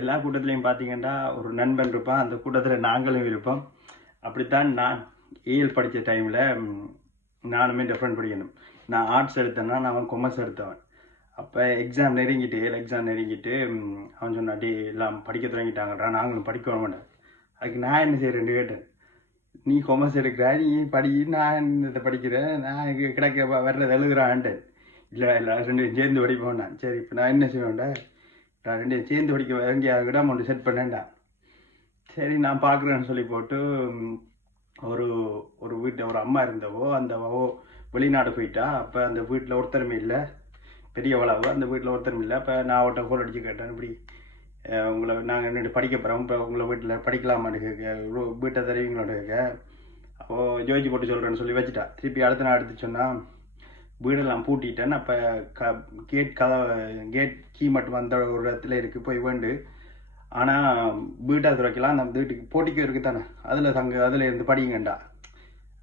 எல்லா கூட்டத்துலையும் பார்த்தீங்கன்னா ஒரு நண்பன் இருப்பான். அந்த கூட்டத்தில் நாங்களும் இருப்போம். அப்படித்தான் நான் ஏஎல் படித்த டைமில் நானுமே டிஃப்ரெண்ட் படிக்கணும். நான் ஆர்ட்ஸ் எடுத்தேன்னா நான் அவன் கொமர்ஸ் எடுத்தவன். அப்போ எக்ஸாம் நெருங்கிட்டு ஏழு எக்ஸாம் நெருங்கிட்டு அவன் சொன்னாட்டி எல்லாம் படிக்க தொடங்கிட்டாங்கடா நாங்களும் படிக்க வர மாட்டேன் அதுக்கு நான் என்ன செய்கிறேன் கேட்டேன். நீ கொமர்ஸ் எடுக்கிற நீ படி நான் இதை படிக்கிறேன் நான் கிடைக்க வர்றது எழுதுறான்ட்டு இல்லை இல்லை ரெண்டு பேரும் சேர்ந்து படிப்போம். நான் சரி இப்போ நான் என்ன செய்வேன்டா? ரெண்டு சேர்ந்து படிக்க வேண்டிய இடம் ஒன்று செட் பண்ணேன்டா சரி நான் பார்க்குறேன்னு சொல்லி போட்டு ஒரு ஒரு வீட்டில் ஒரு அம்மா இருந்தவோ அந்த அவோ வெளிநாடு போயிட்டா அப்போ அந்த வீட்டில் ஒருத்தருமே இல்லை. பெரிய வளவு அந்த வீட்டில் ஒருத்தரும் இல்லை. அப்போ நான் அவட்ட ஃபோன் அடிச்சு கேட்டேன் இப்படி உங்களை நாங்கள் ரெண்டு படிக்க போகிறோம் இப்போ உங்களை வீட்டில் படிக்கலாமான்னு கேட்க வீட்டை தருவீங்களோட கேட்க அப்போ ஜோதிச்சு போட்டு சொல்கிறேன்னு சொல்லி வச்சுட்டா. திருப்பி அடுத்த நாள் எடுத்து சொன்னால் வீடெல்லாம் பூட்டிட்டேன் அப்போ க கேட் கதவை கேட் கீ மட்டும் வந்த ஒரு இடத்துல இருக்குது போய் வேண்டு. ஆனால் வீட்டை துறைக்கலாம் அந்த வீட்டுக்கு போட்டிக்கோ இருக்குது தானே. அதில் தங்க அதில் இருந்து படிங்கண்டா.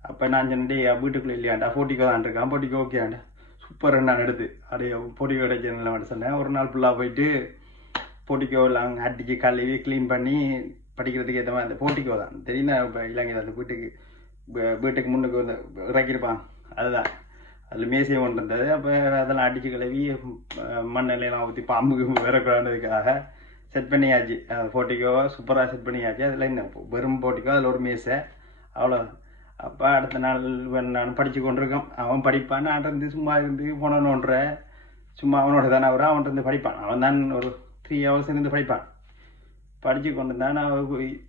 அப்போ நான் சொன்னே வீட்டுக்குள்ளே இல்லையாண்டா? போட்டிக்கோ தான் இருக்கான். போட்டிக்கோ ஓகேண்டா சூப்பர் நான் எடுத்து அப்படியே போட்டிக்கோ கிடைச்சதுல மட்டும் சொன்னேன். ஒரு நாள் ஃபுல்லாக போயிட்டு போட்டிக்கோ எல்லாம் அடிச்சு கழுவி க்ளீன் பண்ணி படிக்கிறதுக்கு ஏற்ற மாதிரி அந்த போட்டிக்கோ தான் தெரியும் இப்போ இலங்கையில் அந்த வீட்டுக்கு வீட்டுக்கு முன்னுக்கு வந்து இறக்கியிருப்பான். அதுதான். அதில் மேசையை கொண்டு வந்தது. அப்போ அதெல்லாம் அடித்து கழுவி மண்ணிலையெல்லாம் மண்ணெல்லாம் ஊற்றி பாம்புக்கு வரக்கூடாதுக்காக செட் பண்ணியாச்சு. போட்டிக்கோ சூப்பராக செட் பண்ணியாச்சு. அதில் என்ன வெறும் போட்டிக்கோ அதில் ஒரு மேசை. அவ்வளோதான் அப்போ அடுத்த நாள் நான் படித்து கொண்டிருக்கான். அவன் படிப்பான் நான் இருந்து சும்மா இருந்து போனோன்ற சும்மா அவனோட தானே அவரும் அவன்கிட்ட இருந்து படிப்பான். அவன் தான் ஒரு த்ரீ ஹவர்ஸ் இருந்து படிப்பான். படித்து கொண்டு இருந்தான் நான்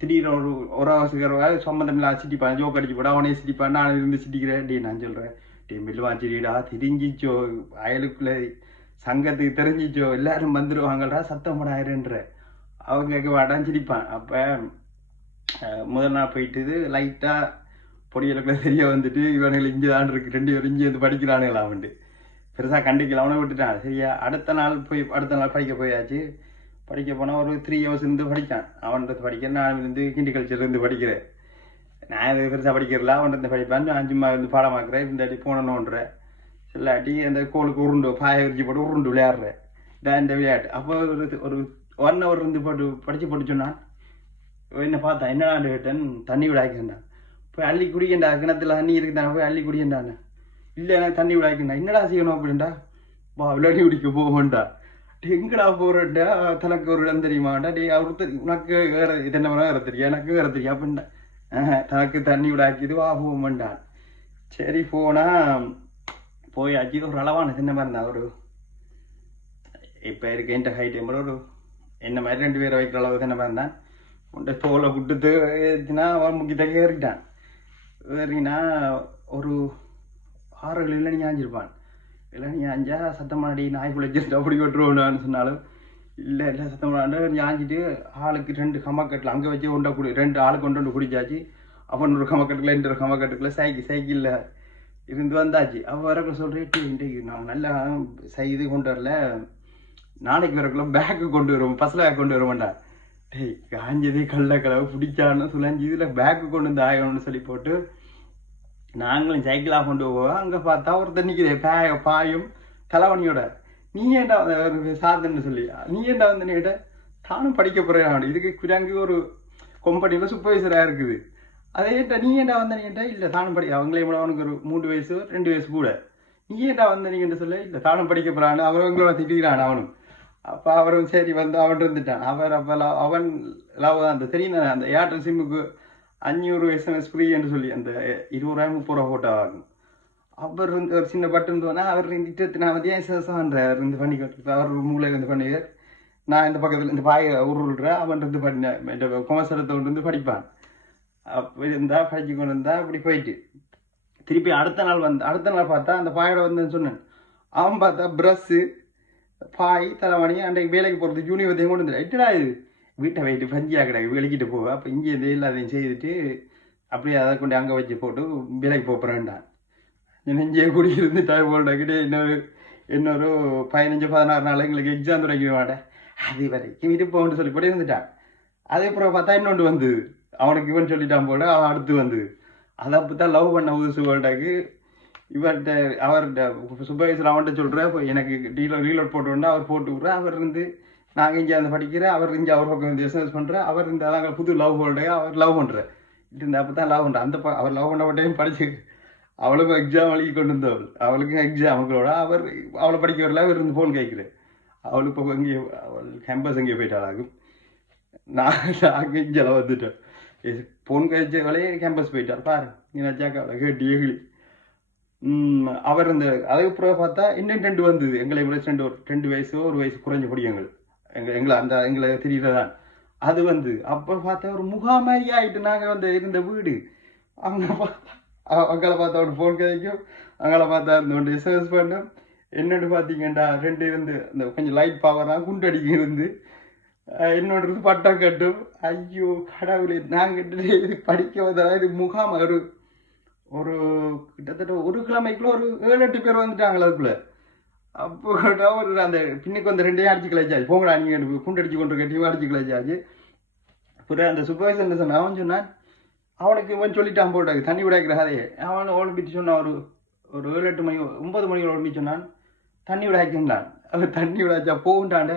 திடீர்னு ஒரு ஒரு ஹவர்ஸுக்கு சம்மந்தம் இல்லாத சிட்டிப்பான் ஜோக் அடிச்சு போட அவனே சிட்டிப்பான் நான் இருந்து சிட்டிக்கிறேன் டே நான் சொல்கிறேன் டே மெல்லுவாச்சிரிடா தெரிஞ்சிச்சோ அயலுக்குள்ள சங்கத்துக்கு தெரிஞ்சிச்சோ எல்லாரும் வந்துடுவாங்கடா சத்தம் போடாயிருன்ற. அவங்க அடைஞ்சிருப்பான் சிரிப்பான் அப்போ முதல் நாள் போயிட்டு லைட்டாக பொடிகளுக்குள்ள தெரிய வந்துட்டு இவனுக்கு இங்கே தான் இருக்கு ரெண்டு பேரும் இங்கே வந்து படிக்கிறானுங்களா அவன்ட்டு. பெருசாக கண்டிக்கல அவனை விட்டுட்டான். சரியா அடுத்த நாள் போய் அடுத்த நாள் படிக்க போயாச்சு. படிக்க போனால் ஒரு த்ரீ ஹவர்ஸ் இருந்து படித்தான் அவன்கிட்ட படிக்கிறேன் நான் இருந்து ஹிண்டி கல்ச்சர்லேருந்து படிக்கிறேன். நான் இது பெருசாக படிக்கிறல அவன்கிட்ட இந்த படிப்பேன் நான் சும்மா இருந்து பாடமாக்குறேன் இந்த அடி போனணுன்ற இல்லாட்டி அந்த கோலுக்கு உருண்டு பாய விரிச்சு போட்டு உருண்டு விளையாடுறேன் இதான் இந்த விளையாட்டு. அப்போ ஒரு ஒரு ஒன் ஹவர் இருந்து போட்டு படித்து போட்டு சொன்னான் என்ன பார்த்தா என்னடா கேட்டேன் தண்ணி விடாய்க்கண்டா போய் அள்ளி குடிக்கண்டா கிணத்துல தண்ணி இருக்குதா போய் அள்ளி குடிக்கண்டான்னு இல்லை எனக்கு தண்ணி விடாக்கிண்டா என்னடா செய்யணும் அப்படின்டா? வா விளையாடி குடிக்க போவோம்டா. எங்கடா போறடா தனக்கு ஒரு இடம் தெரியுமாடா? டே அவருக்கு உனக்கு வேற இது என்ன வேற தெரியும்? எனக்கு வேற தெரியும். அப்படின்டா. ஆஹ், தனக்கு தண்ணி விடாக்கிது வா போவோம்டா சரி போனா போய் இது ஒரு அளவான சின்ன மாதிரி இருந்தா ஒரு இப்போ இருக்க என்ட ஹைட் ஒரு என்ன மாதிரி ரெண்டு பேரை வைக்கிற அளவு சின்ன மாதிரி இருந்தான் உண்டை தோலை விட்டுட்டு ஏற்றினா அவன் முக்கியத்தக்க ஏறிட்டான் ஏறினா ஒரு ஆறு ஏழு இளநீ ஆஞ்சிருப்பான் இளநீ ஆஞ்சா சத்தமாடி நாய் குளிச்சிருந்தா அப்படி விட்டுருவோம்னு சொன்னாலும் இல்லை இல்லை சத்தமாடி ஞாஞ்சிட்டு ஆளுக்கு ரெண்டு கமக்கட்டில் அங்கே வச்சு ஒன்றா குடி ரெண்டு ஆளுக்கு கொண்டு வந்து குடிச்சாச்சு. அவன் ஒரு கமக்கட்டுக்குள்ள இன்னொரு ஒரு கமக்கட்டுக்குள்ள சைக்கிள் சைக்கிளில் இருந்து வந்தாச்சு. அவள் வரக்குள்ள சொல்கிறேன் இன்றைக்கு நான் நல்லா செய்து கொண்டு வரல. நாளைக்கு வரக்குள்ள பேக்கு கொண்டு வருவோம் பஸ்ல பேக் கொண்டு வருவோம்டா. டேய் காஞ்சதே கல்லை கலவை பிடிச்சான்னு சொல்லி இதில் பேக்கு கொண்டு வந்து ஆகணும்னு சொல்லி போட்டு நாங்களும் சைக்கிளாக கொண்டு போவோம். அங்கே பார்த்தா ஒருத்தர் நிற்கிதே பாய பாயும் தலைவணியோட. நீ ஏன்டா வந்த சாதன்னு சொல்லி? நீ ஏன்டா வந்து கேட்ட? தானும் படிக்க போறேன் இதுக்கு குரங்கு ஒரு கம்பெனியில் சூப்பர்வைசராக இருக்குது. அதே ஏன்டா நீ ஏன்டா வந்த கேட்டால் இல்லை தானும் படி அவங்களே கூட அவனுக்கு ஒரு மூணு வயசு ரெண்டு வயசு கூட. நீ ஏன்டா வந்த கேட்டு சொல்ல? இல்லை தானும் படிக்க போகிறான்னு அவங்களோட திட்டிக்கிறான் அவனும். அப்போ அவரும் சரி வந்து அவன் இருந்துட்டான். அவர் அப்போ அவன் லவ் அந்த தெரியும் தானே, அந்த ஏர்டெல் சிம்முக்கு அஞ்சூறு எஸ்எம்எஸ் ஃப்ரீ என்று சொல்லி அந்த இருபது ரூபாய் முப்பது ரூபா போட்டோ ஆகும். அவர் வந்து ஒரு சின்ன பட்டன் தோணா அவர் இந்த இட்டத்து நான் வந்து ஏன் சேசம்ன்ற அவர் இருந்து பண்ணி கொடுத்து அவர் மூலையில் இருந்து பண்ணுவார் நான் இந்த பக்கத்தில் இந்த பாய உருள்ற அவன் இருந்து பண்ண குமசரத்தை கொண்டு வந்து படிப்பான். அப்படி இருந்தா படிச்சு கொண்டு இருந்தா அப்படி போயிட்டு. திருப்பி அடுத்த நாள் வந்து அடுத்த நாள் பார்த்தா அந்த பாயோட வந்தேன்னு சொன்னேன். அவன் பார்த்தா ப்ரஷ்ஷு பாய் தலைவணி அன்றைக்கு வேலைக்கு போகிறதுக்கு யூனிவர்த்தையும் கொண்டு வந்து என்னடா இது? வீட்டை வைட்டு பஞ்சியாக கிடையாது வெளிக்கிட்டு போக அப்போ இங்கே இல்லை எல்லாத்தையும் செய்துட்டு அப்படியே அதை கொண்டு அங்கே வச்சு போட்டு வேலைக்கு போகிறேன்டான் நெஞ்சே கூடி இருந்து டைம் இன்னொரு இன்னொரு பதினஞ்சு பதினாறு நாள் எங்களுக்கு எக்ஸாம் தொடங்கிட அது வரைக்கும் இருப்போம்னு சொல்லி போட்டு இருந்துட்டான் அதே அப்புறம் பார்த்தா இன்னொன்று வந்து அவனுக்கு இவன் சொல்லிட்டான் போட அவன் அடுத்து வந்தது அதை அப்போ தான் லவ் பண்ண புதுசு வேர்ல்டாக்கு இவர்கிட்ட அவர்கிட்ட சூப்பர்வைசர் அவன்கிட்ட சொல்கிறேன் இப்போ எனக்கு டீலர் ரீலோட் போட்டு அவர் போட்டு விட்றேன் அவர் இருந்து நாங்கள் இங்கே அந்த படிக்கிறேன் அவர் இங்கே அவர் பக்கம் வந்து எஸ்எஸ் பண்ணுறேன் அவர் இந்த நாங்கள் புது லவ் ஹோல்டையா அவர் லவ் பண்ணுறேன் இந்த அப்போ தான் லவ் பண்ணுறேன் அந்த ப- அவர் லவ் பண்ண டைம் படிச்சு அவளுக்கும் எக்ஸாம் எழுதி கொண்டு வந்தவள் அவளுக்கும் எக்ஸாம் அவங்களோட அவர் அவளை படிக்க வரல அவர் இருந்து ஃபோன் கேட்குறேன் அவளுக்கு இப்போ இங்கே அவள் கேம்பஸ் எங்கேயோ போயிட்டாளாகும் நான் நாங்கள் இங்கே வந்துட்டோம். ஃபோன் கழிச்சவளே கேம்பஸ் போயிட்டார் பாரு நீ அவளை கேட்டு எகிழி அவர் இந்த அதுக்கப்புறம் பார்த்தா இன்னும் ரெண்டு வந்தது. எங்களை விட ரெண்டு ஒரு ரெண்டு வயசு ஒரு வயசு குறைஞ்ச பொடியங்கள். எங்கள் எங்களை அந்த எங்களை தெரியறதான் அது வந்து அப்போ பார்த்தா ஒரு முகாமாரி ஆகிட்டு நாங்கள் வந்து இருந்த வீடு. அங்கே பார்த்தா அவங்கள பார்த்தா ஒரு ஃபோன் கிடைக்கும் அவங்கள பார்த்தா இந்த ஒன்று எஸ்எஸ் பண்ணும் என்னன்னு பார்த்தீங்கன்னா ரெண்டு இருந்து இந்த கொஞ்சம் லைட் பவராக குண்டடிக்க இருந்து அஹ் இன்னொன்று இருந்து பட்டம் கட்டும் ஐயோ கடவுளே நாங்கள் இது படிக்க வந்தா இது முகாம் ஒரு ஒரு கிட்டத்தட்ட ஒரு கிழமைக்குள்ள ஒரு ஏழு எட்டு பேர் வந்துட்டாங்களா அதுக்குள்ள அப்போ ஒரு அந்த பின்னுக்கு வந்து ரெண்டையும் அடிச்சு கிளைச்சாச்சு போங்கடா நீங்கள் குண்டடிச்சு கொண்டு கட்டி அடிச்சு கிளைச்சாச்சு அப்புறம் அந்த சூப்பர்வைசர் என்ன சொன்னான் அவன் சொன்னான் அவனுக்கு இவன் சொல்லிட்டான் போட்டாங்க தண்ணி விடாக்கிற கதையை அவன் ஓடிப்பிட்டு சொன்னான் ஒரு ஒரு ஏழு எட்டு மணி ஒன்பது மணிக்கு ஓடிப்பி சொன்னான். தண்ணி விடாக்கின்றான் அவன் தண்ணி விடாச்சா போகுண்டாண்ட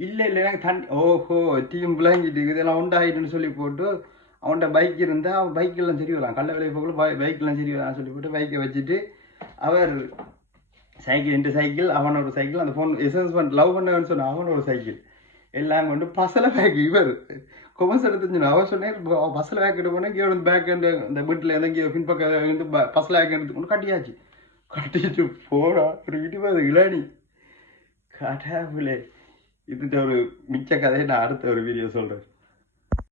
இல்லை இல்லை எனக்கு தண்ணி ஓஹோ டீம் விளங்கிட்டு இதெல்லாம் உண்டாயிட்டுன்னு சொல்லி போட்டு அவன்கிட்ட பைக் இருந்தால் அவன் பைக்கெல்லாம் சரி வரலாம் கள்ள விலை போகல பை பைக்கெல்லாம் சரி வரலாம் சொல்லி போட்டு பைக்கை வச்சுட்டு அவர் சைக்கிள் ரெண்டு சைக்கிள் அவனோட சைக்கிள் அந்த ஃபோன் எசன்ஸ் பண்ண லவ் பண்ணவன்னு சொன்ன அவனோட சைக்கிள் எல்லாம் கொண்டு பசலை பேக் இவர். கொமர்ஸ் எடுத்துச்சு அவர் சொன்னேன் பஸ்ஸில் பேக் எடுத்து போனேன் இங்கே வந்து பேக் இந்த வீட்டில் எந்த கே பின் பின்பக்கம் வந்து பஸ்ஸில் பேக் எடுத்துக்கொண்டு கட்டியாச்சு கட்டிட்டு போடா ஒரு இடிவாது இளநி கடவுளே இதுட்ட ஒரு மிச்ச கதையை நான் அடுத்த ஒரு வீடியோ சொல்கிறேன்